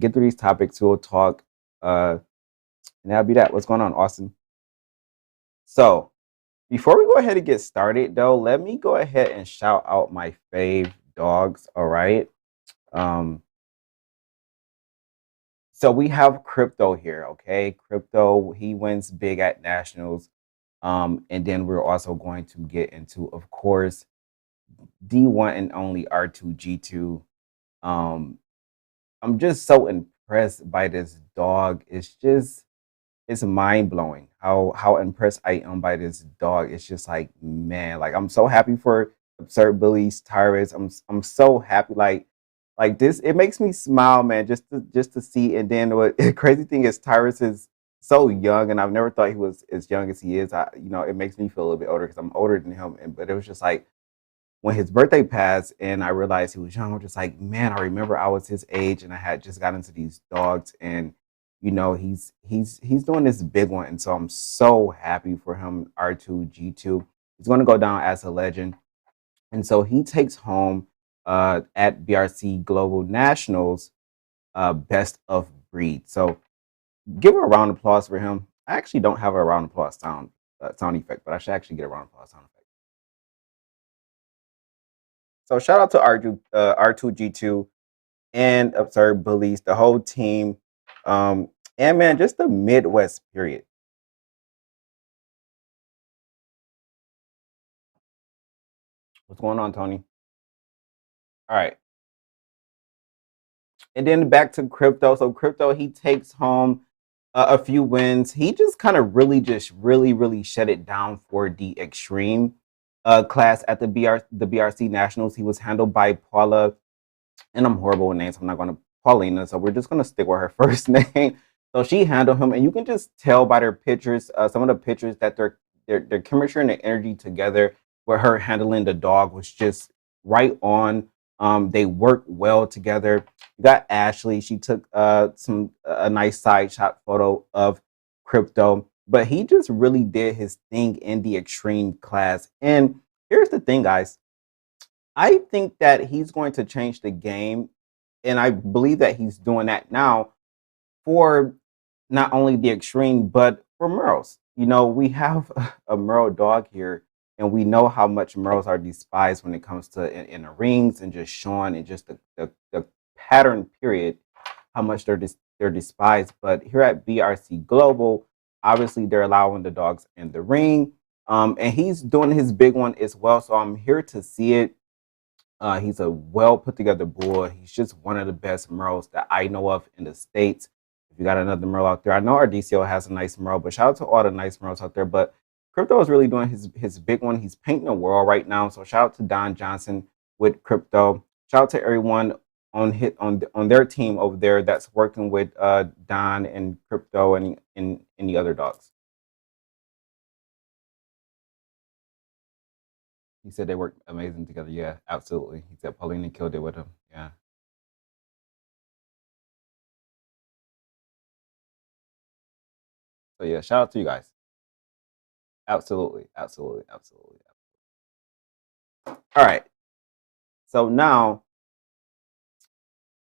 get through these topics. We'll talk. And that'll be that. What's going on, Austin? So before we go ahead and get started, though, let me go ahead and shout out my fave dogs. All right. Um, so we have Krypto here. Okay, Krypto. He wins big at nationals. And then we're also going to get into, of course, D1 and only R2-G2. Um, I'm just so impressed by this dog. It's mind blowing how impressed I am by this dog. It's just like, man, like I'm so happy for Absurd Bullies Tyrus. I'm so happy like this. It makes me smile, man, just to see. And then what the crazy thing is, Tyrus is so young, and I've never thought he was as young as he is. It makes me feel a little bit older because I'm older than him. But it was just like when his birthday passed and I realized he was young, I'm just like, man, I remember I was his age and I had just got into these dogs, and he's doing this big one, and so I'm so happy for him. R2-G2, he's going to go down as a legend, and so he takes home at BRC Global Nationals best of breed. So give a round of applause for him. I actually don't have a round of applause sound effect, but I should actually get a round of applause sound effect. So shout out to R2-G2 and Absurd Bullies, the whole team, and man, just the Midwest period. What's going on, Tony? All right, and then back to Krypto. So Krypto, he takes home a few wins. He just kind of really shut it down for the extreme class at the BRC Nationals. He was handled by Paula, and I'm horrible with names. So I'm not going to Paulina, so we're just going to stick with her first name. So she handled him, and you can just tell by their pictures, some of the pictures, that their chemistry and their energy together, where her handling the dog was just right on. They worked well together. You got Ashley. She took a nice side shot photo of Krypto, but he just really did his thing in the extreme class. And here's the thing, guys. I think that he's going to change the game, and I believe that he's doing that now for not only the extreme, but for Merles. We have a Merle dog here, and we know how much Merles are despised when it comes to in the rings and just showing and just the pattern period, how much they're despised. But here at BRC Global, obviously they're allowing the dogs in the ring, and he's doing his big one as well. So I'm here to see it. He's a well put together bull. He's just one of the best Merles that I know of in the States. If you got another Merle out there, I know our DCO has a nice Merle, but shout out to all the nice Merles out there. But Krypto is really doing his big one. He's painting the world right now. So shout out to Don Johnson with Krypto. Shout out to everyone on their team over there that's working with Don and Krypto and the other dogs. He said they work amazing together. Yeah, absolutely. He said Paulina killed it with him. Yeah. So yeah, shout out to you guys. Absolutely, absolutely, absolutely. All right. So now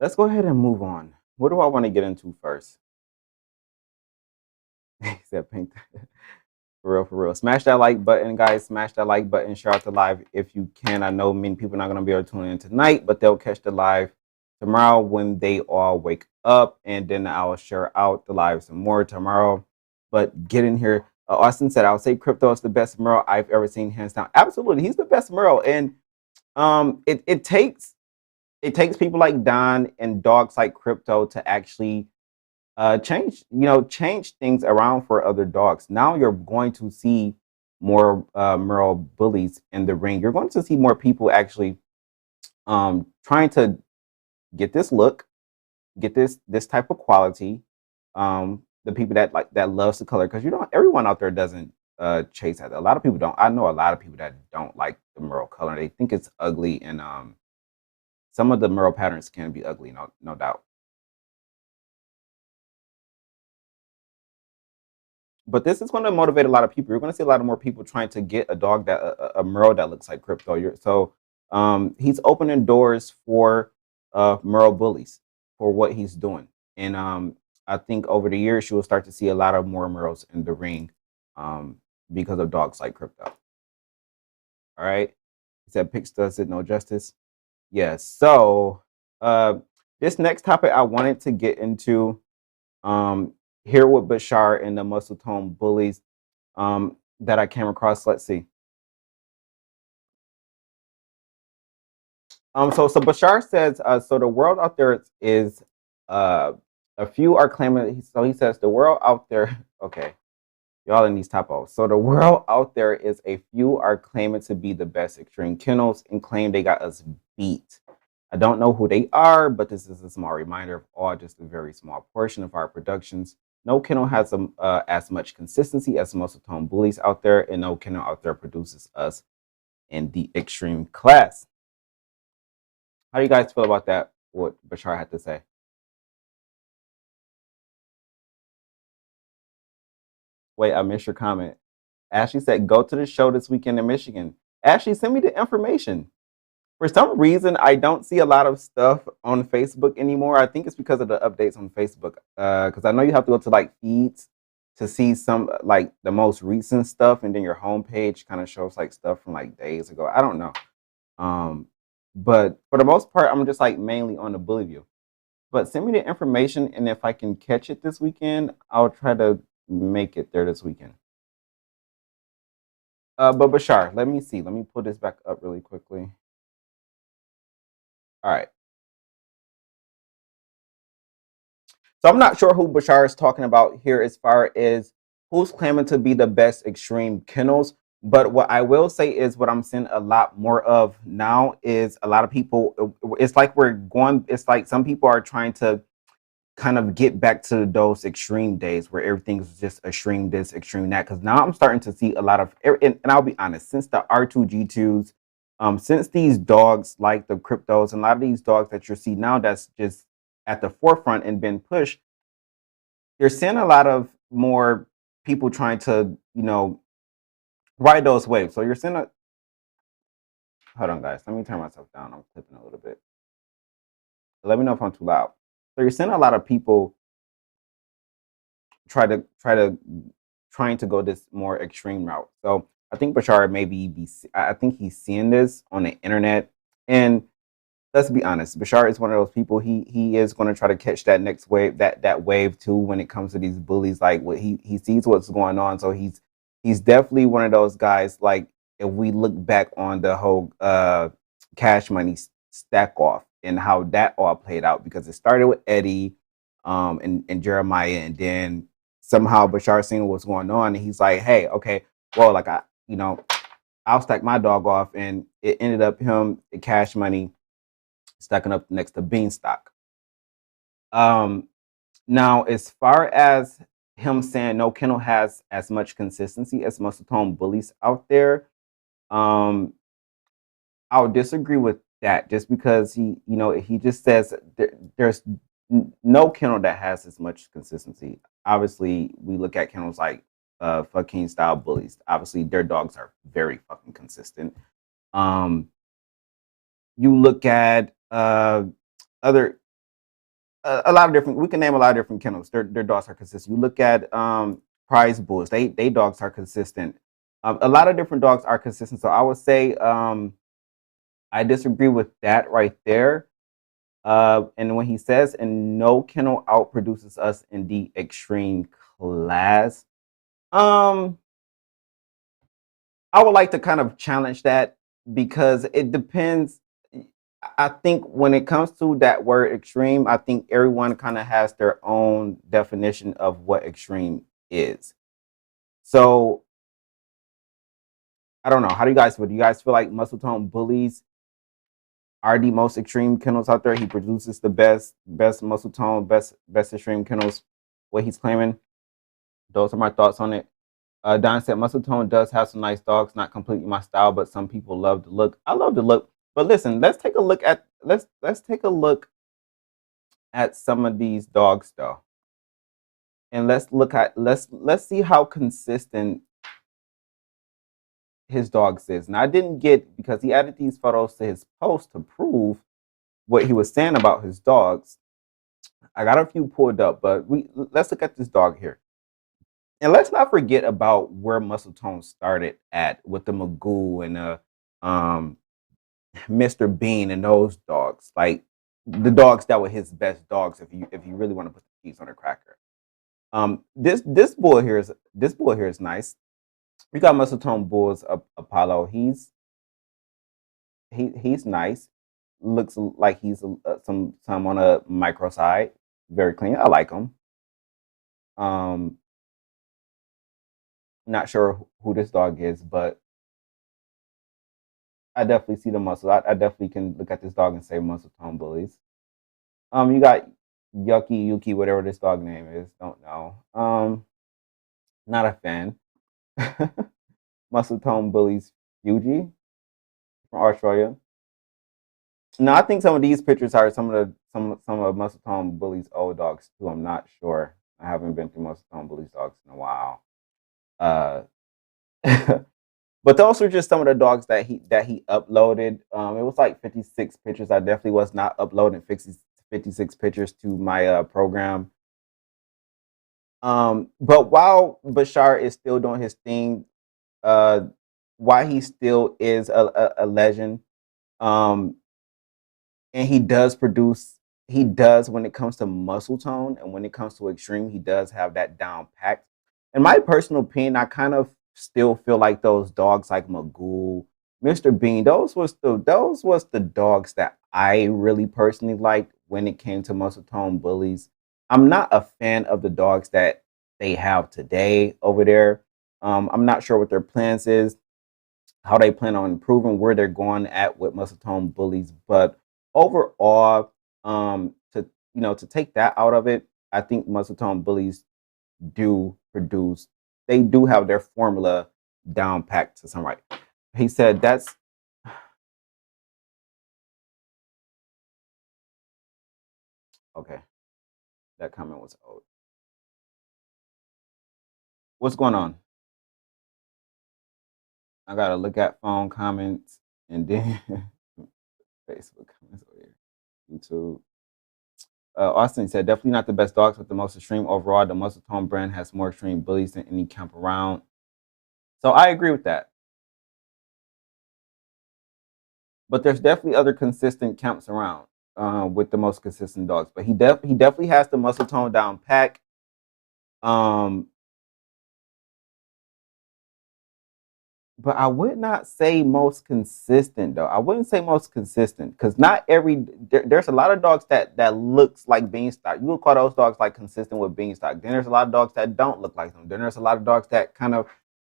let's go ahead and move on. What do I want to get into first? He said paint. For real, for real. Smash that like button, guys. Smash that like button. Share out the live if you can. I know many people are not going to be able to tune in tonight, but they'll catch the live tomorrow when they all wake up, and then I'll share out the live some more tomorrow. But get in here. Austin said, "I would say Krypto is the best Merle I've ever seen, hands down." Absolutely, he's the best Merle, and it takes people like Don and dogs like Krypto to actually change things around for other dogs. Now you're going to see more Merle bullies in the ring. You're going to see more people actually trying to get this look, get this type of quality. The people that loves the color, because everyone out there doesn't chase that. A lot of people don't. I know a lot of people that don't like the Merle color. They think it's ugly, and some of the Merle patterns can be ugly, no doubt. But this is going to motivate a lot of people. You're going to see a lot of more people trying to get a dog a Merle that looks like Krypto. He's opening doors for Merle bullies, for what he's doing. And I think over the years you will start to see a lot of more murals in the ring um, because of dogs like Krypto. All right. He said Pix does it no justice. Yes. So uh, this next topic I wanted to get into here with Bashar and the Muscletone Bullies that I came across. Let's see. So Bashar says, so the world out there is uh a few are claiming, so he says the world out there, okay, y'all in these typos. So the world out there is a few are claiming to be the best extreme kennels and claim they got us beat. I don't know who they are, but this is a small reminder of all just a very small portion of our productions. No kennel has as much consistency as most of Tone Bullies out there, and no kennel out there produces us in the extreme class. How do you guys feel about that? What Bashar had to say? Wait, I missed your comment. Ashley said, "Go to the show this weekend in Michigan." Ashley, send me the information. For some reason, I don't see a lot of stuff on Facebook anymore. I think it's because of the updates on Facebook. Because I know you have to go to like feeds to see some like the most recent stuff, and then your homepage kind of shows like stuff from like days ago. I don't know. Um, but for the most part, I'm just like mainly on the Bully View. But send me the information, and if I can catch it this weekend, I'll try to make it there this weekend. But Bashar, let me see. Let me pull this back up really quickly. All right. So I'm not sure who Bashar is talking about here as far as who's claiming to be the best extreme kennels. But what I will say is what I'm seeing a lot more of now is a lot of people. It's like we're going. It's like some people are trying to kind of get back to those extreme days where everything's just extreme this, extreme that. Because now I'm starting to see a lot of, and I'll be honest, since the R2-G2s, since these dogs like the Kryptos and a lot of these dogs that you see now that's just at the forefront and been pushed, you're seeing a lot of more people trying to, ride those waves. So you're seeing hold on, guys. Let me turn myself down. I'm clipping a little bit. Let me know if I'm too loud. So you're seeing a lot of people trying to go this more extreme route. So I think Bashar I think he's seeing this on the internet, and let's be honest, Bashar is one of those people. He is going to try to catch that next wave, that wave too, when it comes to these bullies. Like what he sees what's going on, so he's definitely one of those guys. Like if we look back on the whole Cash Money stack off and how that all played out, because it started with Eddie, and Jeremiah, and then somehow Bashar seen what's going on, and he's like, hey, okay, well, like I'll stack my dog off, and it ended up him Cash Money stacking up next to Beanstalk. Um, Now, as far as him saying no kennel has as much consistency as Muscletone Bullies out there, um, I would disagree with that just because he just says there's no kennel that has as much consistency. Obviously, we look at kennels like Phoking Style Bullies. Obviously, their dogs are very fucking consistent. Um, you look at other a lot of different. We can name a lot of different kennels. Their dogs are consistent. You look at prize bulls. They dogs are consistent. A lot of different dogs are consistent. So I would say I disagree with that right there. And when he says, "And no kennel outproduces us in the extreme class," um, I would like to kind of challenge that because it depends. I think when it comes to that word extreme, I think everyone kind of has their own definition of what extreme is. So I don't know. How do you guys feel? Do you guys feel like Muscletone Bullies are the most extreme kennels out there? He produces the best Muscletone, best extreme kennels. What he's claiming. Those are my thoughts on it. Don said Muscletone does have some nice dogs, not completely my style, but some people love the look. I love the look. But listen, let's take a look at some of these dogs though. And let's see how consistent his dogs is. And I didn't get, because he added these photos to his post to prove what he was saying about his dogs. I got a few pulled up, but let's look at this dog here. And let's not forget about where Muscletone started at with the Magoo and um Mr. Bean and those dogs. Like the dogs that were his best dogs if you really want to put the cheese on a cracker. This bull here is nice. We got Muscletone Bulls Apollo. He's nice. Looks like he's some on a micro side. Very clean. I like him. Not sure who this dog is, but I definitely see the muscle. I definitely can look at this dog and say Muscletone Bullies. You got Yucky Yuki, whatever this dog name is. Don't know. Not a fan. Muscletone Bullies Fuji from Australia. No, I think some of these pictures are some of Muscletone Bullies old dogs too. I'm not sure. I haven't been through Muscletone Bullies dogs in a while. But those are just some of the dogs that he uploaded. It was like 56 pictures. I definitely was not uploading 56 pictures to my program. But while Bashar is still doing his thing, why he still is a legend, and he does when it comes to muscle tone and when it comes to extreme, he does have that down packed. In my personal opinion, I kind of still feel like those dogs like Magoo, Mr. Bean, those was the dogs that I really personally liked when it came to Muscletone Bullies. I'm not a fan of the dogs that they have today over there. I'm not sure what their plans is, how they plan on improving, where they're going at with Muscletone Bullies. But overall, to take that out of it, I think Muscletone Bullies do produce. They do have their formula down packed to some right. He said that's okay. That comment was old. What's going on? I gotta look at phone comments and then Facebook comments over here. YouTube. Austin said definitely not the best dogs, but the most extreme overall. The Muscletone brand has more extreme bullies than any camp around. So I agree with that. But there's definitely other consistent camps around with the most consistent dogs. But he definitely has the Muscletone down pack. But I would not say most consistent though. I wouldn't say most consistent because not there's a lot of dogs that looks like Beanstalk. You would call those dogs like consistent with Beanstalk. Then there's a lot of dogs that don't look like them. Then there's a lot of dogs that kind of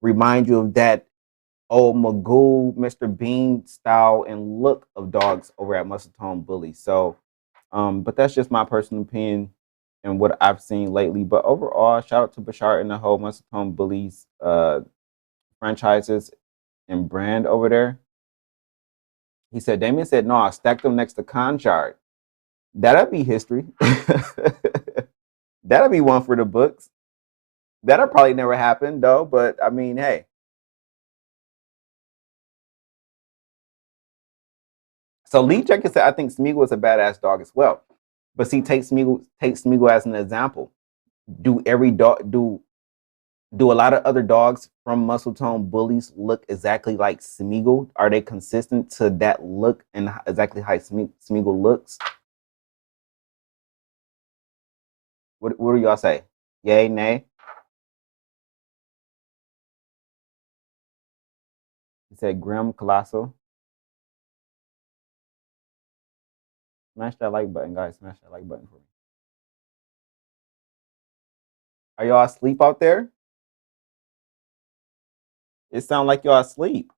remind you of that old Magoo, Mr. Bean style and look of dogs over at Muscletone Bully. So, but that's just my personal opinion and what I've seen lately. But overall, shout out to Bashar and the whole Muscletone Bullies franchises and brand over there. He said, Damien said, no, I stacked them next to Conchard. That'll be history. That'll be one for the books. That'll probably never happen though, but I mean, hey. So Lee Jenkins said, I think Smeagol is a badass dog as well. But see, take Smeagol as an example. Do a lot of other dogs from Muscletone Bullies look exactly like Smeagol? Are they consistent to that look and exactly how Smeagol looks? What do y'all say? Yay, nay? He said Grim, Colossal. Smash that like button, guys. Smash that like button for me. Are y'all asleep out there? It sounds like y'all asleep.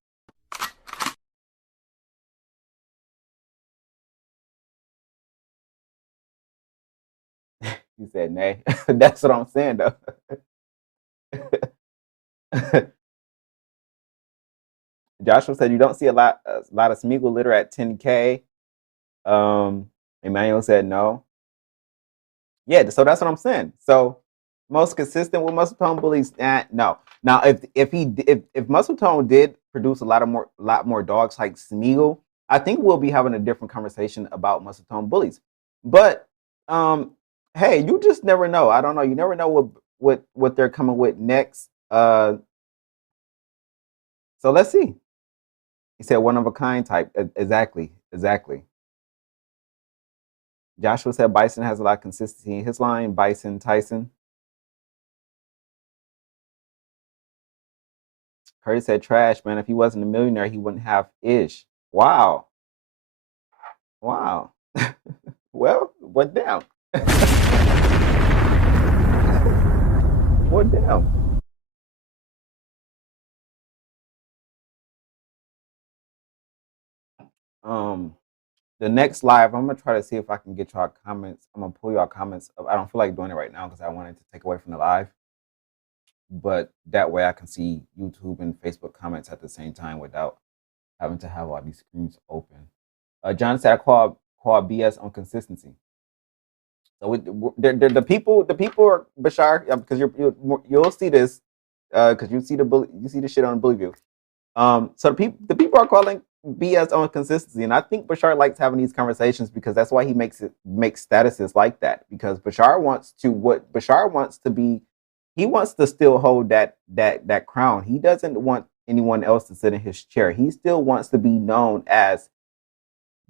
He said nay. That's what I'm saying though. Joshua said you don't see a lot of Smeagol litter at 10K. Emmanuel said no. Yeah, so that's what I'm saying. So most consistent with Muscletone Bullies, no. Now if Muscletone did produce a lot more dogs like Smeagol, I think we'll be having a different conversation about Muscletone Bullies. But Hey, you just never know. I don't know. You never know what they're coming with next. So let's see. He said one of a kind type. Exactly. Exactly. Joshua said Bison has a lot of consistency in his line. Bison Tyson. Curtis said trash, man. If he wasn't a millionaire, he wouldn't have ish. Wow. Wow. Well, what down? What down? Um, the next live, I'm gonna try to see if I can get y'all comments. I'm gonna pull y'all comments up. I don't feel like doing it right now because I wanted to take away from the live, but that way I can see YouTube and Facebook comments at the same time without having to have all these screens open. John said I call BS on consistency. So the people are Bashar because you'll see this because you see the shit on Bully View. So the people are calling BS on consistency, and I think Bashar likes having these conversations because that's why he makes statuses like that. Because Bashar wants to be, he wants to still hold that crown. He doesn't want anyone else to sit in his chair. He still wants to be known as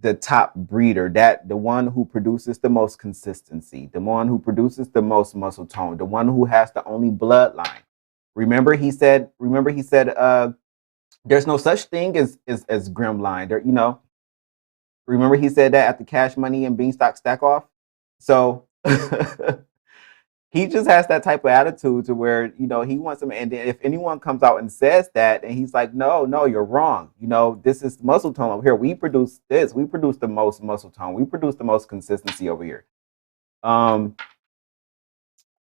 the top breeder, that the one who produces the most consistency, the one who produces the most muscle tone, the one who has the only bloodline. Remember he said there's no such thing as Grimline. There, remember he said that at the Cash Money and Beanstalk stack off. So he just has that type of attitude to where he wants them. And then if anyone comes out and says that, and he's like, no, no, you're wrong. This is muscle tone over here. We produce this. We produce the most muscle tone. We produce the most consistency over here. Um,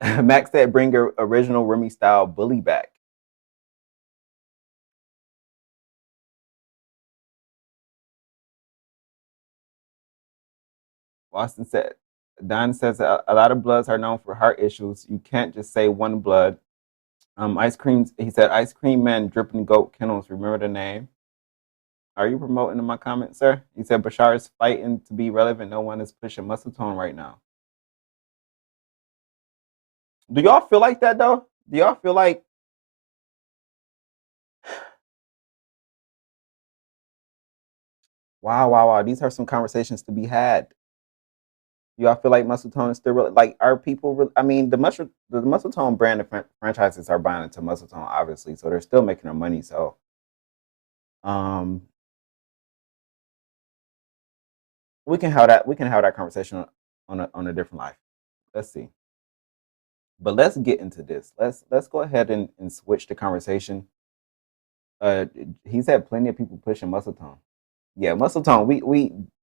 Max said, bring your original Remy style bully back. Boston said, Don says a lot of bloods are known for heart issues. You can't just say one blood. Ice cream. He said, ice cream man, dripping goat kennels. Remember the name? Are you promoting in my comments, sir? He said Bashar is fighting to be relevant. No one is pushing muscle tone right now. Do y'all feel like that though? Do y'all feel like wow, wow, wow? These are some conversations to be had. Do y'all feel like muscle tone is still like are people? I mean, the muscle tone brand of franchises are buying into muscle tone, obviously, so they're still making their money. So, um, we can have that conversation on a different life. Let's see. But let's get into this. Let's go ahead and switch the conversation. He's had plenty of people pushing Muscle Tone. Yeah, Muscle Tone.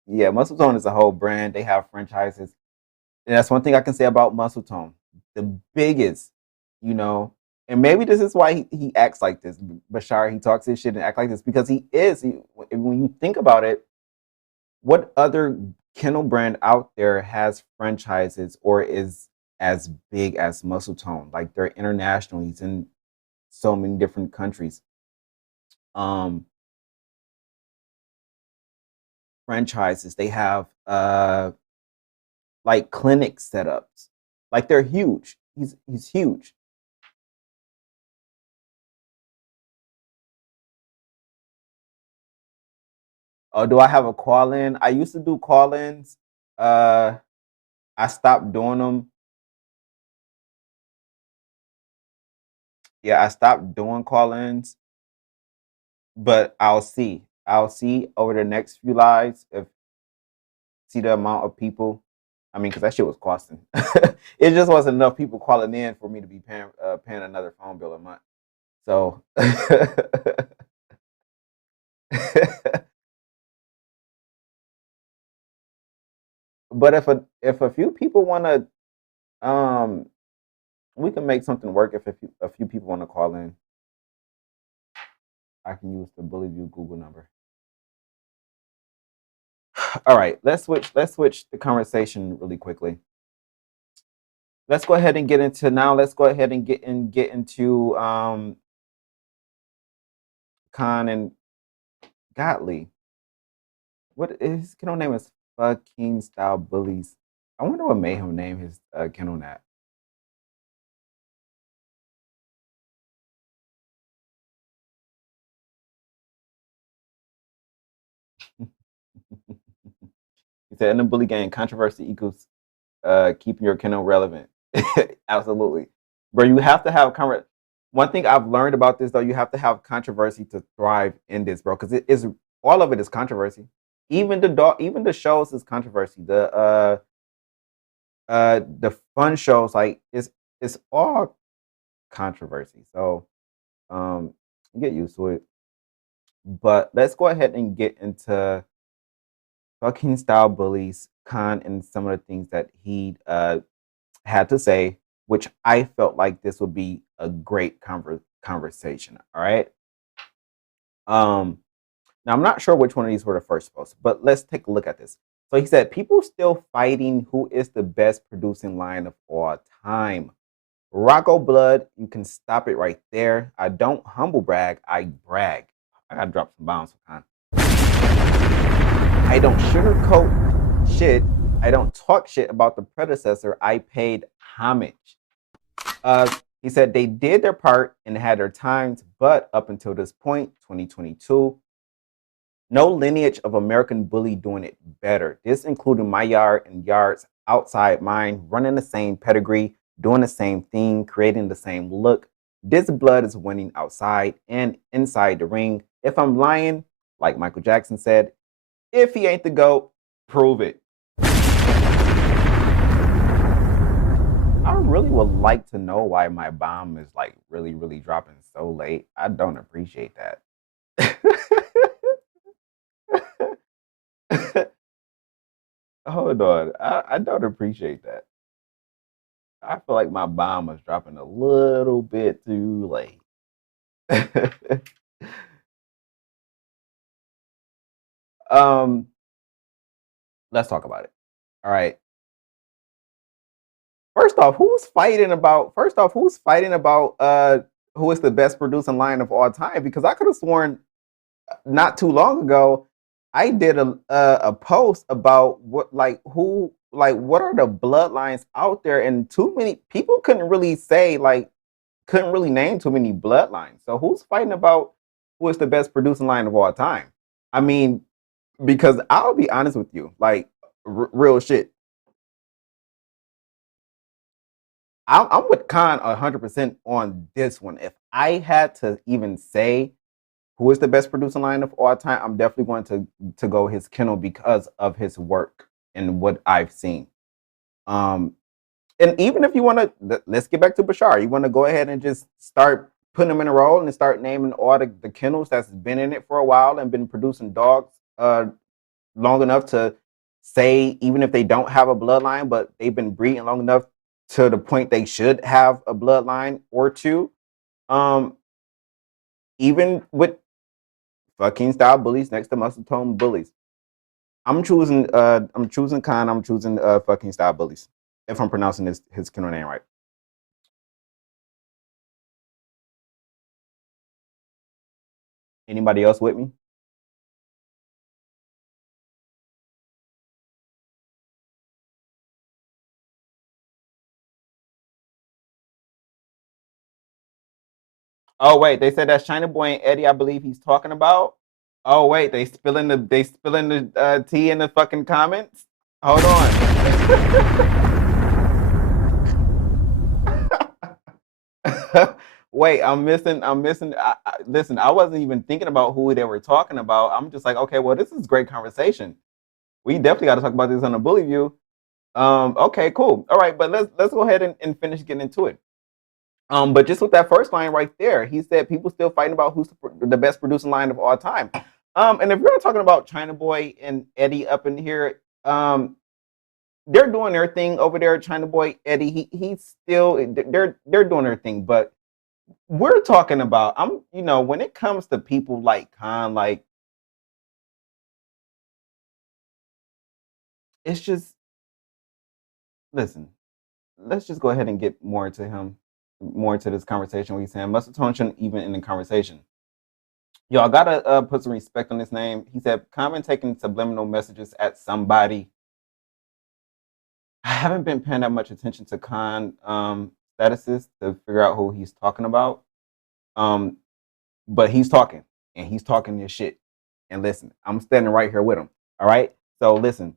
Muscle Tone is a whole brand. They have franchises, and that's one thing I can say about Muscle Tone. The biggest, you know, and maybe this is why he acts like this. Bashar, he talks his shit and act like this because he is. When you think about it, what other kennel brand out there has franchises or is as big as Muscle Tone? Like they're international. He's in so many different countries. Um, Franchises. They have like clinic setups. Like they're huge. He's huge. Oh, do I have a call in? I used to do call ins. Uh, I stopped doing them. Yeah, I stopped doing call ins, but I'll see. I'll see over the next few lives if see the amount of people. I mean, because that shit was costing. It just wasn't enough people calling in for me to be paying another phone bill a month. So, but if a few people want to, we can make something work. If a few people want to call in, I can use the Bully View Google number. All right, let's switch the conversation really quickly. Let's go ahead and get into now. Let's go ahead and get into Khan and Gottlieb. What is his kennel name is Phoking Style Bullies. I wonder what made him name his kennel that. He said in the bully game, controversy equals keeping your kennel relevant. Absolutely, bro. You have to have one thing I've learned about this though, you have to have controversy to thrive in this, bro. Because it is all of it is controversy. Even the shows is controversy. The fun shows like it's all controversy. So get used to it. But let's go ahead and get into Phoking Style Bullies, Khanh, and some of the things that he had to say, which I felt like this would be a great conversation. All right. Now I'm not sure which one of these were the first posts, but let's take a look at this. So he said, people still fighting who is the best producing line of all time. Rocco blood, you can stop it right there. I don't humble brag, I brag. I gotta drop some bombs for Khanh. I don't sugarcoat shit. I don't talk shit about the predecessor. I paid homage. He said they did their part and had their times, but up until this point, 2022, no lineage of American bully doing it better. This including my yard and yards outside mine, running the same pedigree, doing the same thing, creating the same look. This blood is winning outside and inside the ring. If I'm lying, like Michael Jackson said, if he ain't the GOAT, prove it. I really would like to know why my bomb is like really, really dropping so late. I don't appreciate that. Hold on. I don't appreciate that. I feel like my bomb was dropping a little bit too late. um, let's talk about it. All right. First off, who's fighting about who is the best producing line of all time? Because I could have sworn not too long ago I did a post about what what are the bloodlines out there, and too many people couldn't really name too many bloodlines. So who's fighting about who is the best producing line of all time? I mean, because I'll be honest with you, like real shit. I'm with Khanh 100% on this one. If I had to even say who is the best producing line of all time, I'm definitely going to go his kennel because of his work and what I've seen. Um, and even if you want to, let's get back to Bashar. You want to go ahead and just start putting them in a role and start naming all the kennels that's been in it for a while and been producing dogs long enough to say, even if they don't have a bloodline, but they've been breeding long enough to the point they should have a bloodline or two. Um, even with Phoking Style Bullies next to Muscletone Bullies, I'm choosing Khanh. I'm choosing Phoking Style Bullies. If I'm pronouncing his kennel name right. Anybody else with me? Oh wait, they said that's China Boy and Eddie. I believe he's talking about. Oh wait, they spilling the tea in the fucking comments. Hold on. Wait, I'm missing. Listen, I wasn't even thinking about who they were talking about. I'm just like, okay, well, this is great conversation. We definitely got to talk about this on the bully view. Okay, cool. All right, but let's go ahead and finish getting into it. But just with that first line right there, he said people still fighting about who's the best producing line of all time. And if you're talking about China Boy and Eddie up in here, they're doing their thing over there. China Boy, Eddie, he's still they're doing their thing. But we're talking about when it comes to people like Khanh, like it's just listen. Let's just go ahead and get more into him, more into this conversation. We saying Muscletone shouldn't even in the conversation. Y'all gotta put some respect on his name. He said, "Comment taking subliminal messages at somebody." I haven't been paying that much attention to Khan statuses to figure out who he's talking about. But he's talking and he's talking this shit. And listen, I'm standing right here with him. All right. So listen,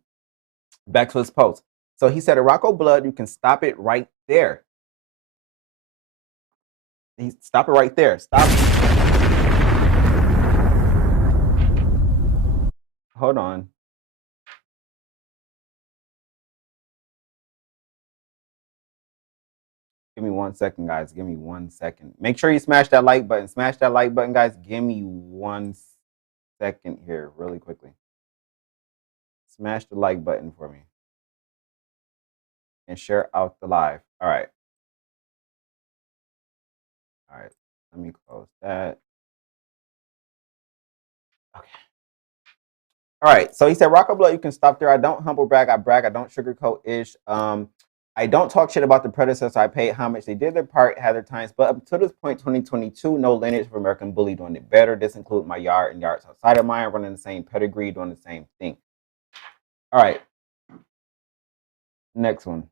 back to his post. So he said, a Rocco blood, you can stop it right there. Stop it right there. Stop. Hold on. Give me 1 second, guys. Give me 1 second. Make sure you smash that like button. Smash that like button, guys. Give me 1 second here, really quickly. Smash the like button for me. And share out the live. All right. All right. Let me close that. Okay. All right. So he said, Rocco Blood, you can stop there. I don't humble brag. I brag. I don't sugarcoat ish. I don't talk shit about the predecessor. I paid homage. They did their part, had their times. But up to this point, 2022, no lineage of American Bully doing it better. This includes my yard and yards outside of mine, running the same pedigree, doing the same thing. All right. Next one.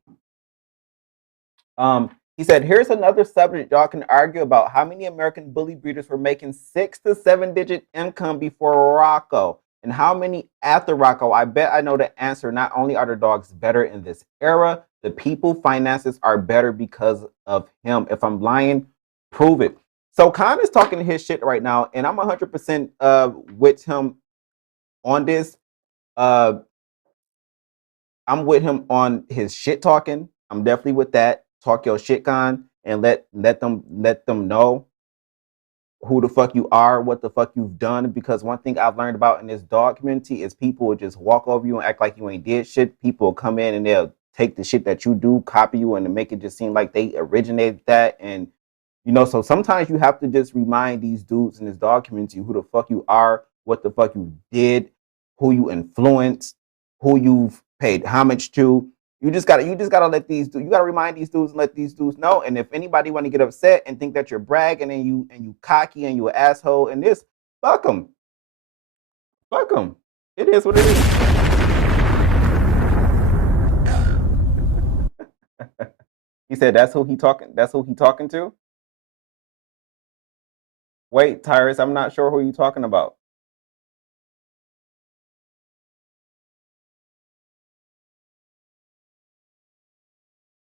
He said, here's another subject y'all can argue about. How many American bully breeders were making 6 to 7 digit income before Rocco? And how many after Rocco? I bet I know the answer. Not only are the dogs better in this era, the people finances are better because of him. If I'm lying, prove it. So Khan is talking his shit right now, and I'm 100% with him on this. I'm with him on his shit talking. I'm definitely with that. Talk your shit, Khan, and let them know who the fuck you are, what the fuck you've done. Because one thing I've learned about in this dog community is people will just walk over you and act like you ain't did shit. People will come in and they'll take the shit that you do, copy you, and make it just seem like they originated that. And so sometimes you have to just remind these dudes in this dog community who the fuck you are, what the fuck you did, who you influenced, who you've paid homage to. You just gotta let these dudes, you gotta remind these dudes and let these dudes know. And if anybody want to get upset and think that you're bragging and you cocky and you an asshole and this, fuck them. Fuck them. It is what it is. He said that's who he talking. That's who he talking to. Wait, Tyrus, I'm not sure who you talking about.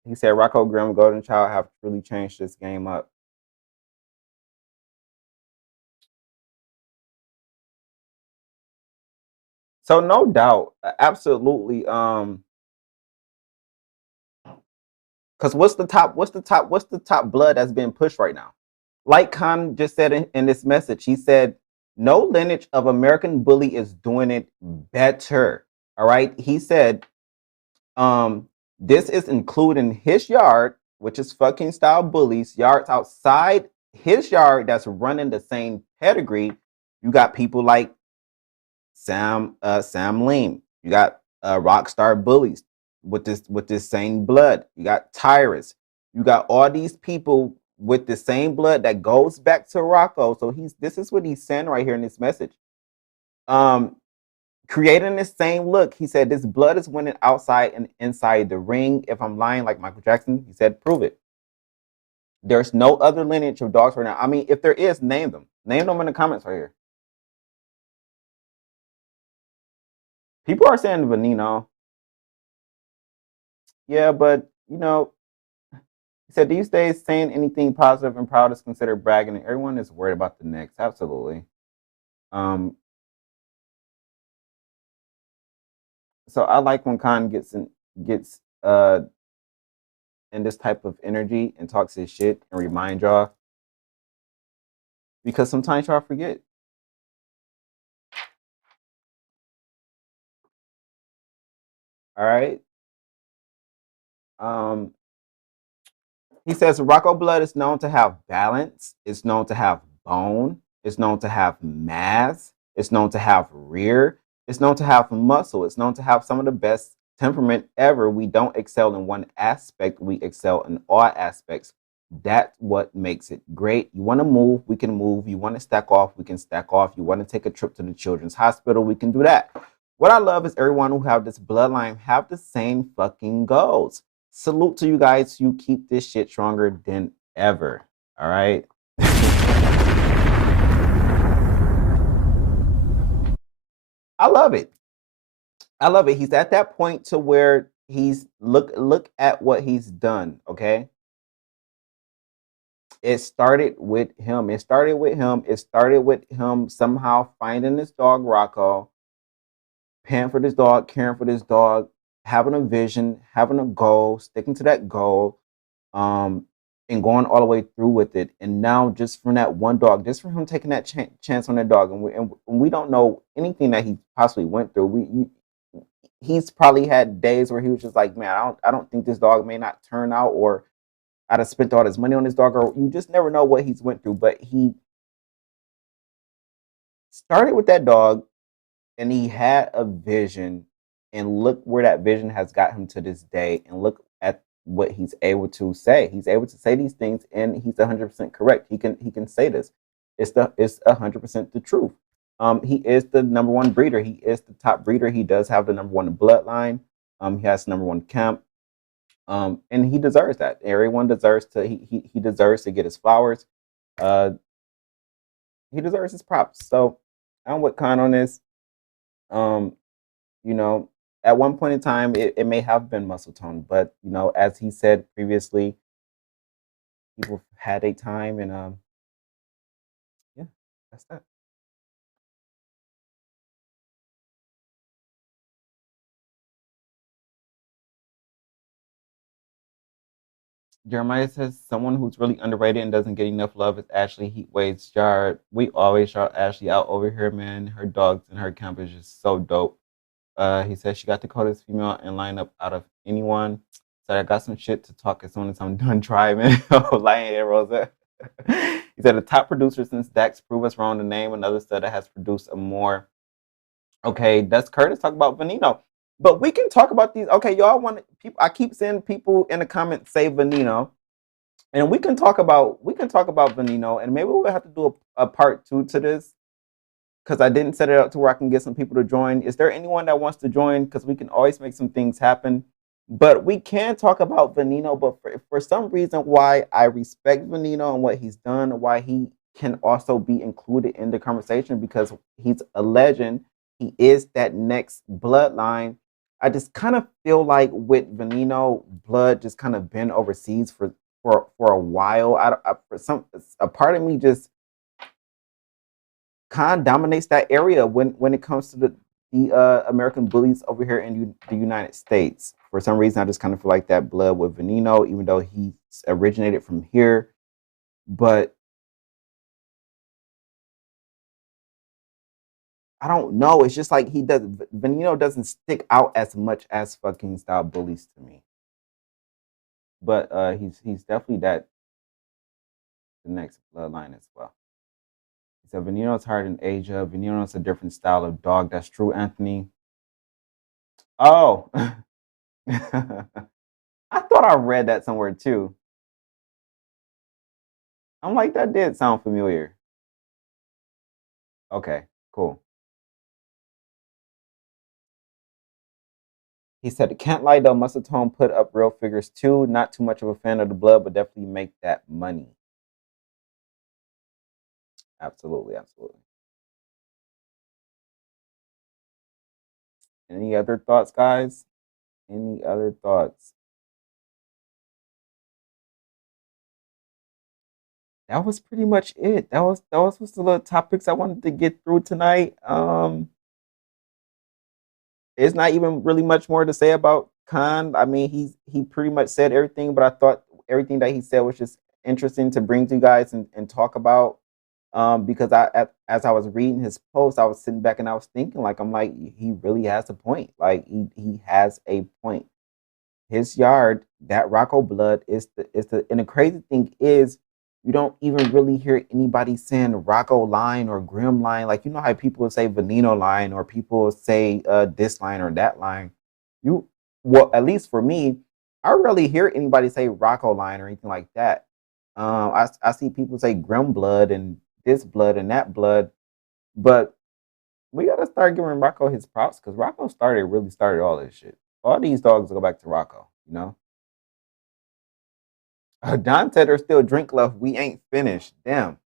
He said Rocco Grimm, Golden Child have really changed this game up. So no doubt, absolutely. Because what's the top blood that's being pushed right now? Like Khan just said in this message, he said, no lineage of American Bully is doing it better. All right. He said, this is including his yard, which is Phoking Style Bullies, yards outside his yard that's running the same pedigree. You got people like Sam Leem. You got Rockstar Bullies with this same blood. You got Tyrus. You got all these people with the same blood that goes back to Rocco. So this is what he's saying right here in this message. Creating the same look. He said this blood is winning outside and inside the ring. If I'm lying like Michael Jackson, he said, prove it. There's no other lineage of dogs right now. I mean, if there is, name them. Name them in the comments right here. People are saying Veneno. Yeah, but he said these days saying anything positive and proud is considered bragging, and everyone is worried about the next. Absolutely. So I like when Khan gets in this type of energy and talks his shit and remind y'all, because sometimes y'all forget. All right. He says Rocco blood is known to have balance. It's known to have bone. It's known to have mass. It's known to have rear. It's known to have muscle. It's known to have some of the best temperament ever. We don't excel in one aspect. We excel in all aspects. That's what makes it great. You want to move, we can move. You want to stack off, we can stack off. You want to take a trip to the children's hospital, we can do that. What I love is everyone who have this bloodline have the same fucking goals. Salute to you guys. You keep this shit stronger than ever. All right. I love it. I love it. He's at that point to where he's look at what he's done. Okay. It started with him. It started with him. It started with him somehow finding this dog Rocco, paying for this dog, caring for this dog, having a vision, having a goal, sticking to that goal, um, and going all the way through with it. And now, just from that one dog, just from him taking that chance on that dog, and we don't know anything that he possibly went through. He's probably had days where he was just like, man, I don't think this dog may not turn out, or I'd have spent all this money on this dog, or you just never know what he's went through. But he started with that dog, and he had a vision, and look where that vision has got him to this day, and look at what he's able to say. He's able to say these things, and he's 100% correct. He can say this. It's 100% the truth. He is the number one breeder. He is the top breeder. He does have the number one bloodline. He has number one camp. And he deserves that. Everyone deserves to. He deserves to get his flowers. Uh, he deserves his props. So I'm with Khan on this. Um, you know, at one point in time, it may have been Muscletone, but as he said previously, people had a time, and yeah, that's that. Jeremiah says someone who's really underrated and doesn't get enough love is Ashley Heatwave's Jar. We always shout Ashley out over here, man. Her dogs and her camp is just so dope. He says she got the coldest female in lineup out of anyone. So I got some shit to talk as soon as I'm done driving. Oh, lying here, Rosa. He said the top producer since Dax Prove Us Wrong to name another stud that has produced a more. Okay, that's Curtis talk about Veneno. But we can talk about these. Okay, y'all want people. I keep seeing people in the comments say Veneno, and we can talk about Veneno, and maybe we'll have to do a part two to this because I didn't set it up to where I can get some people to join. Is there anyone that wants to join? Because we can always make some things happen. But we can talk about Veneno. But for some reason, why I respect Veneno and what he's done, why he can also be included in the conversation because he's a legend. He is that next bloodline. I just kind of feel like with Veneno, blood just kind of been overseas for a while. For some, a part of me just Khan dominates that area when it comes to the American bullies over here in the United States. For some reason, I just kind of feel like that blood with Veneno, even though he originated from here. But I don't know. It's just like he does. Veneno doesn't stick out as much as Phoking Style Bullies to me. But he's definitely the next bloodline as well. He said Veneno's hard in Asia. Veneno's a different style of dog. That's true, Anthony. Oh. I thought I read that somewhere too. I'm like, that did sound familiar. Okay, cool. He said, can't lie though, Muscletone put up real figures too. Not too much of a fan of the blood, but definitely make that money. Absolutely, absolutely. Any other thoughts, guys? Any other thoughts? That was pretty much it. That was just the little topics I wanted to get through tonight. It's not even really much more to say about Khan. I mean, he pretty much said everything, but I thought everything that he said was just interesting to bring to you guys and talk about. Because as I was reading his post, I was sitting back and I was thinking, like, I'm like, he really has a point. Like he has a point. His yard, that Rocco blood is the and the crazy thing is you don't even really hear anybody saying Rocco line or Grim line. Like you know how people say Veneno line or people say this line or that line. You well, at least for me, I rarely hear anybody say Rocco line or anything like that. I see people say Grim blood and this blood and that blood, but we gotta start giving Rocco his props because Rocco really started all this shit. All these dogs go back to Rocco, you know. Don said there's still drink left. We ain't finished. Damn.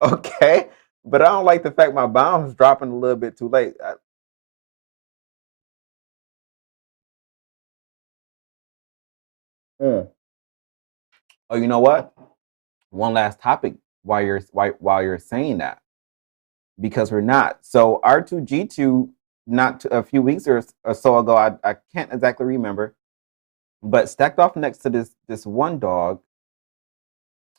Okay, but I don't like the fact my bomb's dropping a little bit too late. Mm. Oh, you know what? One last topic while you're saying that because we're not. So R2-G2 not a few weeks or so ago, I can't exactly remember, but stacked off next to this one dog.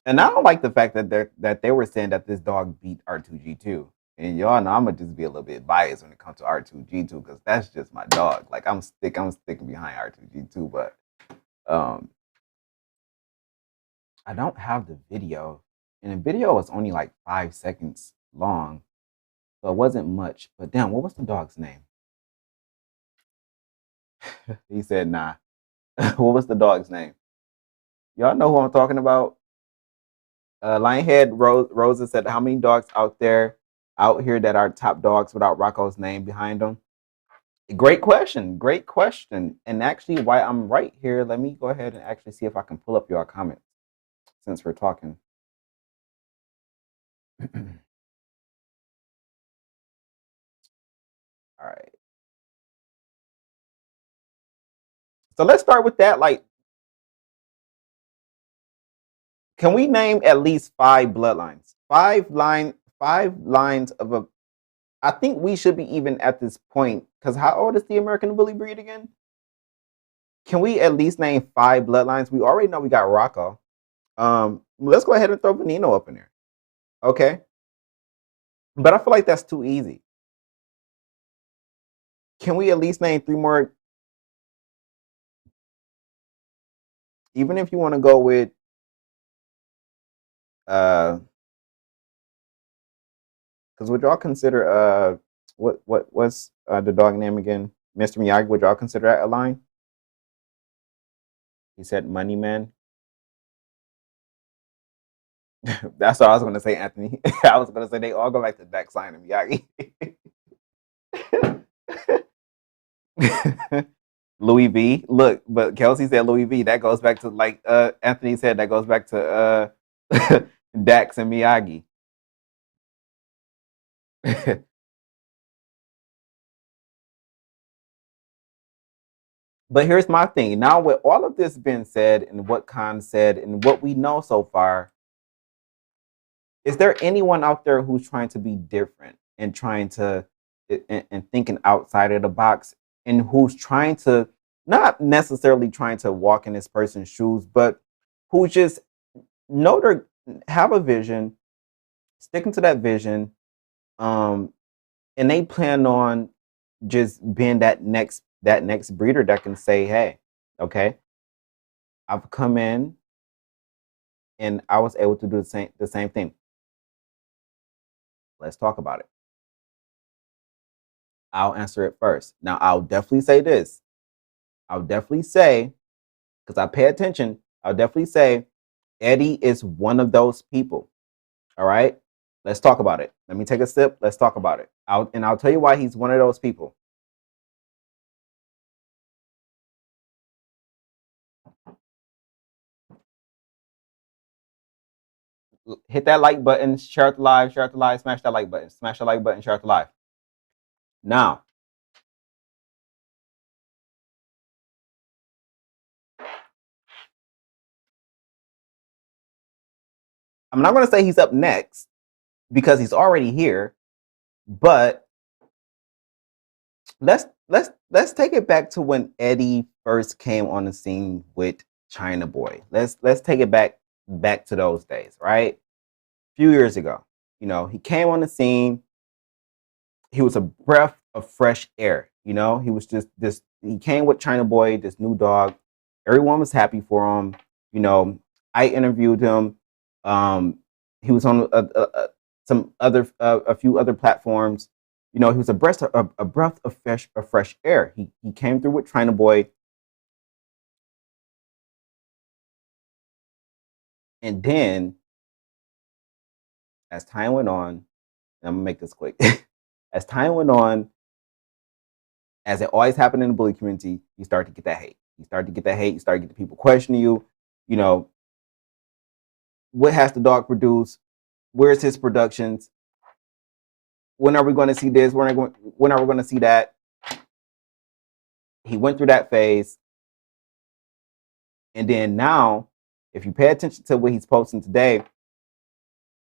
And I don't like the fact that they were saying that this dog beat R2-G2. And y'all know I'm gonna just be a little bit biased when it comes to R2-G2 because that's just my dog. Like I'm sticking behind R2-G2, but um I don't have the video. And the video was only like 5 seconds long. So it wasn't much. But damn, what was the dog's name? He said nah. What was the dog's name? Y'all know who I'm talking about? Lionhead Rosa said, "How many dogs out here that are top dogs without Rocco's name behind them?" Great question. Great question. And actually, why I'm right here, let me go ahead and actually see if I can pull up your comments since we're talking. All right. So let's start with that. Like, can we name at least 5 bloodlines? 5 lines of a. I think we should be even at this point because how old is the American Bully breed again? Can we at least name 5 bloodlines? We already know we got Rocco. Let's go ahead and throw Veneno up in there. Okay, but I feel like that's too easy. Can we at least name 3 more? Even if you want to go with because would y'all consider what's the dog name again? Mr. Miyagi, would y'all consider that a line? He said Money Man. That's what I was gonna say, Anthony. I was gonna say they all go back to Dex Sign and Miyagi. Louis V. Look, but Kelsey said Louis V. That goes back to like Anthony said. That goes back to Dax and Miyagi. But here's my thing. Now, with all of this being said, and what Khan said, and what we know so far, is there anyone out there who's trying to be different and trying to and thinking outside of the box, and who's trying to not necessarily trying to walk in this person's shoes, but who just know they have a vision, sticking to that vision, um, and they plan on just being that next breeder that can say, "Hey, okay, I've come in and I was able to do the same thing. Let's talk about it." I'll answer it first. Now, I'll definitely say this. I'll definitely say, because I pay attention, I'll definitely say Eddie is one of those people. All right. Let's talk about it. Let me take a sip. Let's talk about it. I'll tell you why he's one of those people. Hit that like button, share it live, smash that like button, smash the like button, share it live. Now, I'm not going to say he's up next because he's already here, but let's take it back to when Eddie first came on the scene with China Boy. Let's take it back to those days, right? A few years ago. He came on the scene. He was a breath of fresh air. He was just this. He came with China Boy, this new dog. Everyone was happy for him. I interviewed him. Um, he was on a few other platforms. He was a breath of fresh air. He came through with China Boy, and then as time went on, I'm gonna make this quick. As time went on, as it always happened in the bully community, you start to get that hate. You start to get that hate. You start to get the people questioning you. You know, what has the dog produced? Where's his productions? When are we going to see this? When are we going to see that? He went through that phase. And then now, if you pay attention to what he's posting today,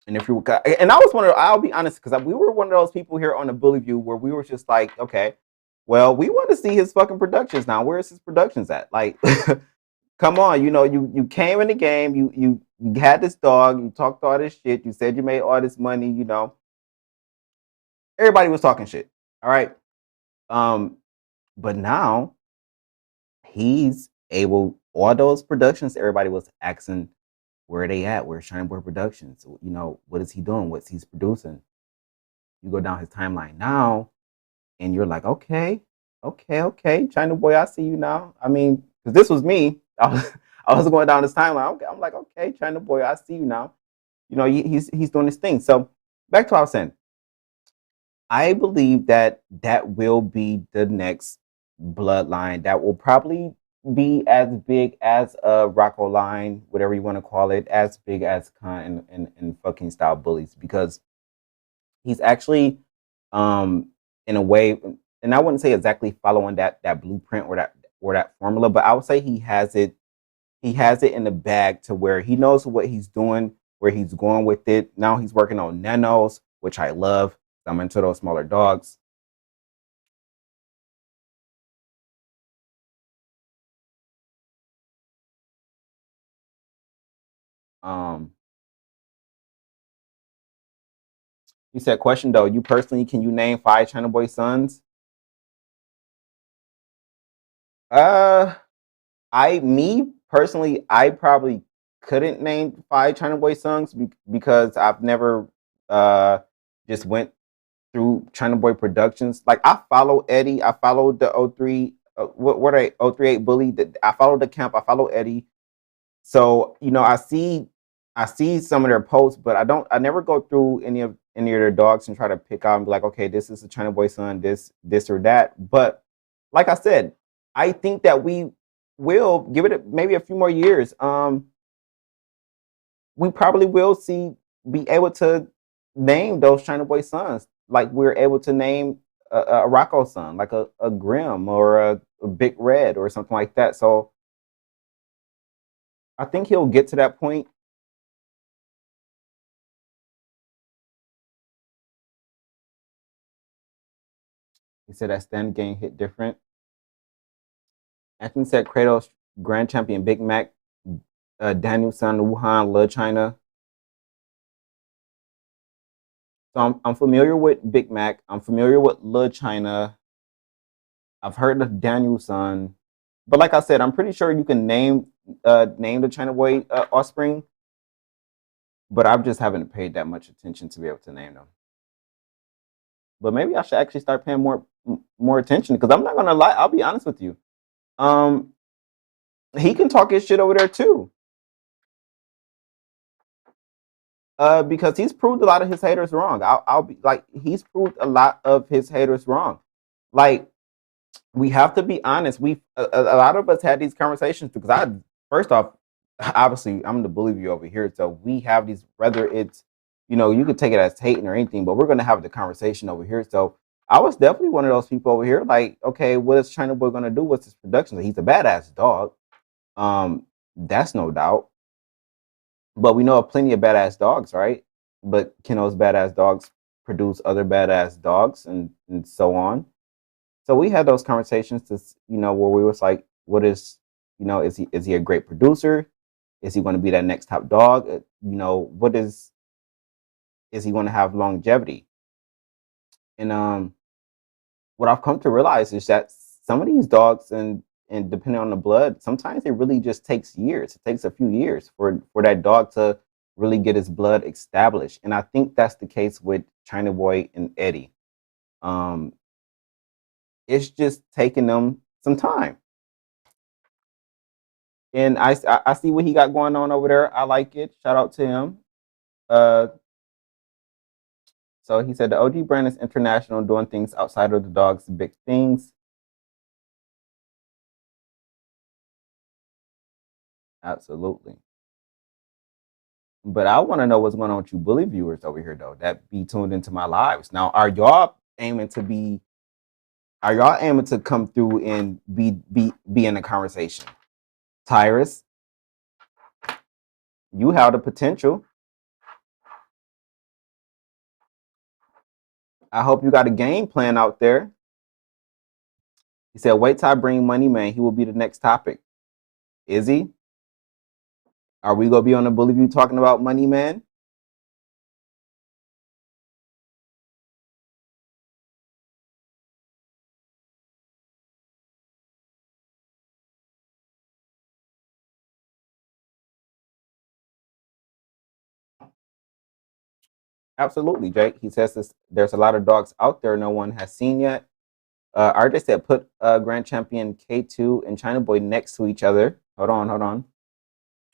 and if you and I was one of, I'll be honest, because we were one of those people here on the Bully View where we were just like, okay, well, we want to see his fucking productions now. Where's his productions at? Like, come on, you came in the game, you had this dog, you talked all this shit, you said you made all this money, everybody was talking shit. All right. But now he's able, all those productions, everybody was asking where they at, where's China Boy Productions? What is he doing? What's he's producing? You go down his timeline now, and you're like, okay, China Boy, I see you now. I mean, because this was me. I was going down this timeline. I'm like, okay, China Boy, I see you now. He's doing this thing. So back to what I was saying. I believe that will be the next bloodline that will probably be as big as a Rocco line, whatever you want to call it, as big as Khanh and Phoking Styles Bullies, because he's actually, in a way, and I wouldn't say exactly following that blueprint or that formula, but I would say he has it in the bag to where he knows what he's doing, where he's going with it. Now he's working on nanos, which I love. I'm into those smaller dogs. Um, he said, question though, you personally, can you name 5 China Boy sons? Uh, me personally, I probably couldn't name 5 China Boy sons because I've never just went through China Boy Productions. Like, I follow Eddie, I followed the O3, what are they, 038 Bully. I followed the camp, I follow Eddie. So, I see some of their posts, but I never go through any of their dogs and try to pick out and be like, okay, this is a China Boy son, this or that. But like I said, I think that we will give it maybe a few more years. We probably will be able to name those China Boy sons like we're able to name a Rocco son, like a Grim or a Big Red or something like that. So I think he'll get to that point. He said that stand game hit different. Anthony said Kratos, Grand Champion Big Mac, Danielson, Wuhan, Le China. So I'm familiar with Big Mac. I'm familiar with Le China. I've heard of Danielson. But like I said, I'm pretty sure you can name the China Boy offspring, but I just haven't paid that much attention to be able to name them. But maybe I should actually start paying more attention, because I'm not gonna lie. I'll be honest with you. Um, he can talk his shit over there too. Because he's proved a lot of his haters wrong. I'll be like, he's proved a lot of his haters wrong. Like, we have to be honest. A lot of us had these conversations, because first off, obviously I'm the bully view over here, so we have these, whether it's, you could take it as hating or anything, but we're gonna have the conversation over here. So I was definitely one of those people over here, like, okay, what is China Boy gonna do? What's his production? He's a badass dog. That's no doubt. But we know of plenty of badass dogs, right? But can those badass dogs produce other badass dogs, and so on? So we had those conversations where we was like, what is, is he a great producer? Is he going to be that next top dog? What is he going to have longevity? And what I've come to realize is that some of these dogs, and depending on the blood, sometimes it really just takes years. It takes a few years for that dog to really get his blood established. And I think that's the case with China Boy and Eddie. Um, it's just taking them some time. And I see what he got going on over there. I like it. Shout out to him. Uh, So he said the OG brand is international, doing things outside of the dog's big things. Absolutely. But I want to know what's going on with you bully viewers over here though, that be tuned into my lives. Now, are y'all aiming to come through and be in the conversation? Tyrus, you have the potential. I hope you got a game plan out there. He said, wait till I bring Money Man. He will be the next topic. Is he? Are we going to be on the Bully View talking about Money Man? Absolutely, Jake. He says there's a lot of dogs out there no one has seen yet. RJ said put Grand Champion K2 and China Boy next to each other. Hold on.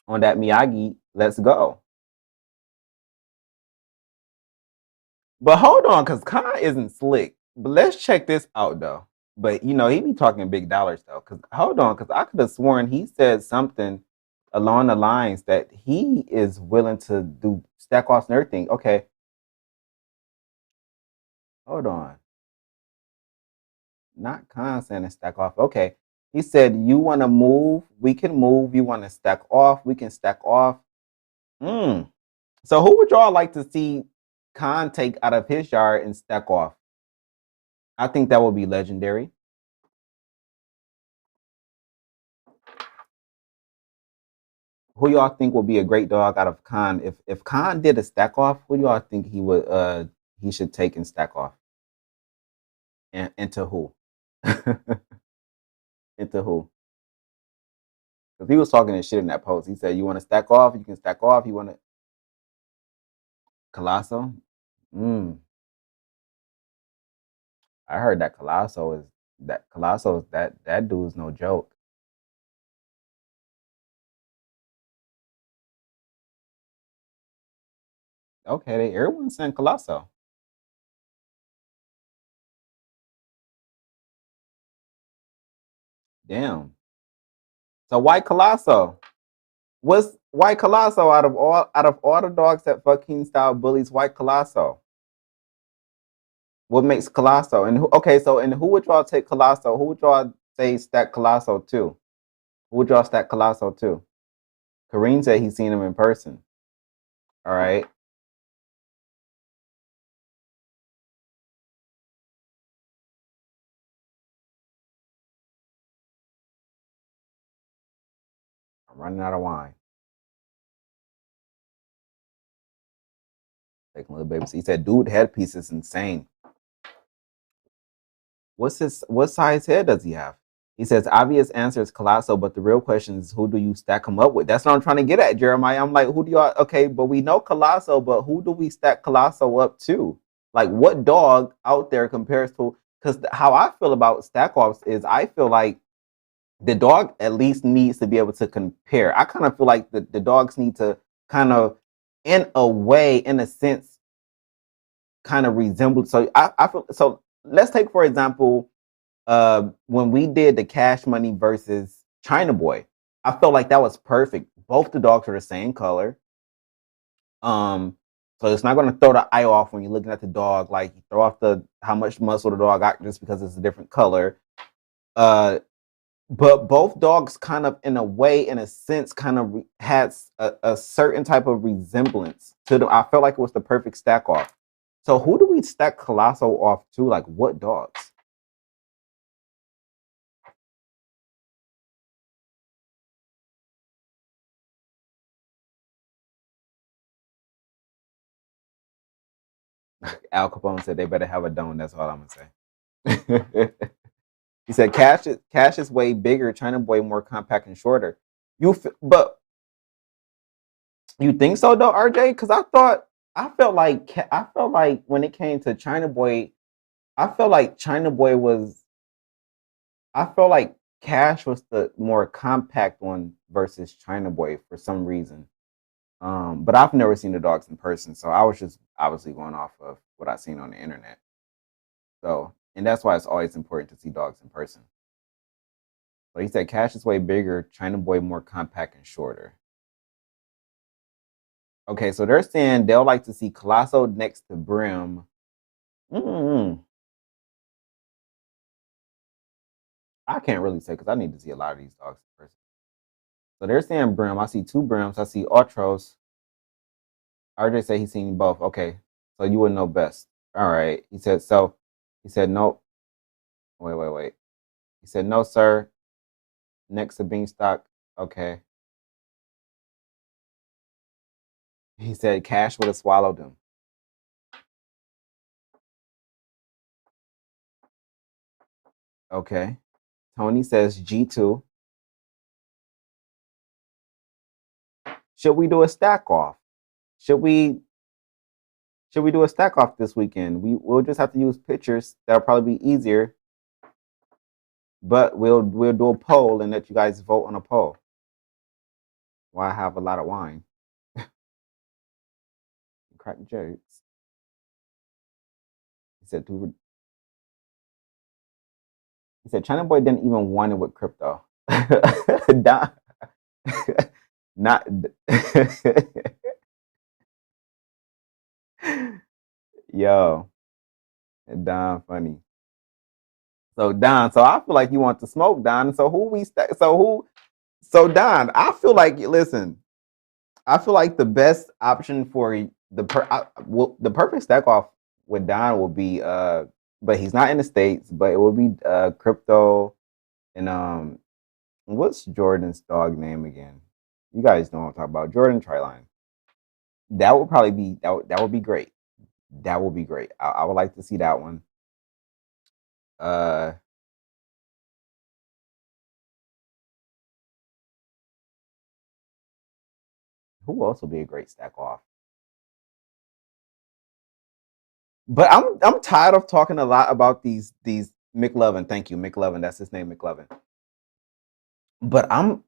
On that Miyagi, let's go. But hold on, because Khan isn't slick. But let's check this out, though. But, he be talking big dollars, though. Because hold on, because I could have sworn he said something along the lines that he is willing to do stack offs and everything. Okay, hold on. Not Khan saying to stack off. Okay. He said, you want to move? We can move. You want to stack off? We can stack off. Mm. So who would y'all like to see Khan take out of his yard and stack off? I think that would be legendary. Who y'all think would be a great dog out of Khan? If Khan did a stack off, who y'all think he should take and stack off? And into who? Into who? Because he was talking his shit in that post. He said, you want to stack off? You can stack off. You want to Colosso? Mm. I heard that Colosso is that dude's no joke. Okay, everyone's saying Colosso. Damn. So why Colosso? What's why Colosso out of all the dogs that Phoking Style Bullies? Why Colosso? What makes Colosso? And who would y'all take Colosso? Who would y'all say stack Colosso to? Who would y'all stack Colosso to? Kareem said he's seen him in person. All right. I'm running out of wine. Taking little baby. He said, dude, headpiece is insane. What size head does he have? He says obvious answer is Colosso, but the real question is who do you stack him up with? That's what I'm trying to get at, Jeremiah. I'm like, who do y'all okay, but we know Colosso, but who do we stack Colosso up to? Like what dog out there compares to because how I feel about stack offs is I feel like the dog at least needs to be able to compare. I kind of feel like the dogs need to kind of in a way, in a sense, kind of resemble. So I feel so let's take for example when we did the Cash Money versus China Boy, I felt like that was perfect. Both the dogs are the same color. Um, so it's not gonna throw the eye off when you're looking at the dog, like you throw off the how much muscle the dog got just because it's a different color. Uh, but both dogs kind of in a way, in a sense, kind of had a certain type of resemblance to them. I felt like it was the perfect stack off. So who do we stack Colosso off to? Like what dogs? Al Capone said they better have a dome. That's all I'm gonna say. He said Cash is way bigger. China Boy more compact and shorter. But you think so though, RJ? Because I felt like when it came to China Boy, I felt like China Boy was. I felt like Cash was the more compact one versus China Boy for some reason. But I've never seen the dogs in person, so I was just obviously going off of what I've seen on the internet. So, and that's why it's always important to see dogs in person. But he said Cash is way bigger, China Boy more compact and shorter. Okay, so they're saying they'll like to see Colosso next to Brim. Mm-mm. I can't really say because I need to see a lot of these dogs in person. So they're saying Brim. I see two Brims. I see Ultros. RJ said he's seen both. Okay, so you would know best. All right. He said so. He said no. Wait. He said no, sir. Next to Beanstalk. Okay. He said Cash would have swallowed him. Okay. Tony says G2. Should we do a stack off? Should we do a stack off this weekend? We'll just have to use pictures. That'll probably be easier. But we'll do a poll and let you guys vote on a poll. While I have a lot of wine. Crack jokes. He said China Boy didn't even want it with Krypto. Not yo, Don funny. So Don, so I feel like you want to smoke, Don. So so Don, I feel like listen, I feel like the best option for the perfect stack off with Don will be but he's not in the States, but it will be Krypto and what's Jordan's dog name again? You guys know what I'm talking about. Jordan Triline. That would probably be that would be great. That would be great. I would like to see that one. Uh who else would be a great stack off? But I'm tired of talking a lot about these McLovin. Thank you, McLovin. That's his name, McLovin. But I'm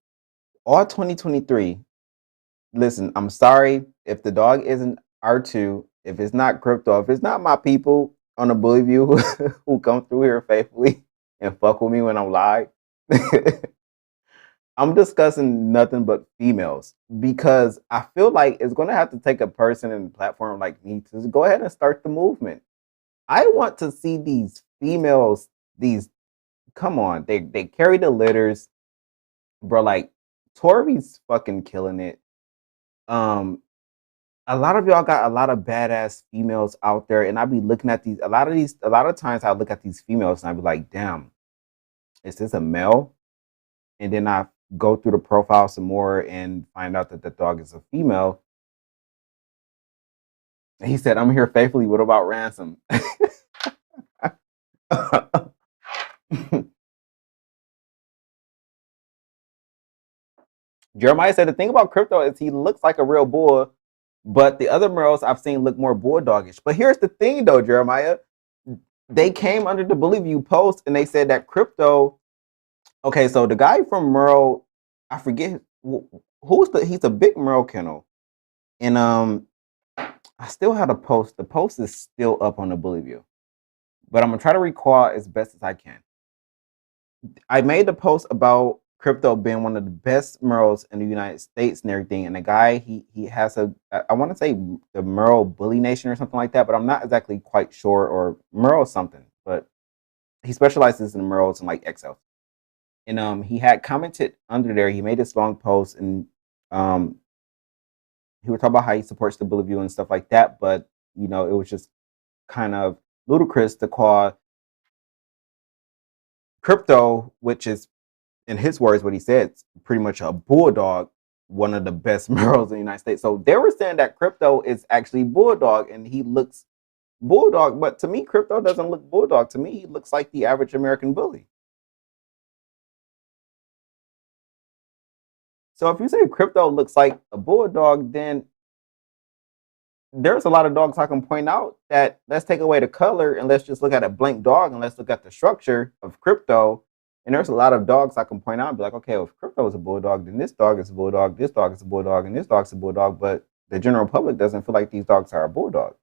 all 2023. Listen, I'm sorry if the dog isn't R2, if it's not Krypto, if it's not my people on the Bully View who come through here faithfully and fuck with me when I'm live. I'm discussing nothing but females because I feel like it's going to have to take a person and platform like me to go ahead and start the movement. I want to see these females, these come on, they carry the litters, bro. Like Tori's fucking killing it. Um, a lot of y'all got a lot of badass females out there, and I be looking at these. A lot of times I look at these females and I be like, damn, is this a male? And then I go through the profile some more and find out that the dog is a female. And he said, I'm here faithfully. What about ransom? Jeremiah said the thing about Krypto is he looks like a real bull, but the other murals I've seen look more bulldogish. But here's the thing, though, Jeremiah. They came under the Bully View post and they said that Krypto. Okay, so the guy from Merle, I forget he's a big Merle kennel, and I still had a post. The post is still up on the Bully View, but I'm gonna try to recall as best as I can. I made a post about Krypto being one of the best Merles in the United States and everything. And the guy, he has I want to say the Merle Bully Nation or something like that, but I'm not exactly quite sure, or Merle something. But he specializes in Merles and like XL. And he had commented under there. He made this long post, and um, he was talking about how he supports the Bully View and stuff like that. But you know, it was just kind of ludicrous to call Krypto, which is in his words, what he said, pretty much a bulldog, one of the best murals in the United States. So they were saying that Krypto is actually bulldog and he looks bulldog, but to me, Krypto doesn't look bulldog. To me, he looks like the average American bully. So if you say Krypto looks like a bulldog, then there's a lot of dogs I can point out that let's take away the color and let's just look at a blank dog and let's look at the structure of Krypto. And there's a lot of dogs I can point out and be like, okay, well, if Krypto is a bulldog, then this dog is a bulldog, this dog is a bulldog, and this dog's a bulldog. But the general public doesn't feel like these dogs are a bulldog.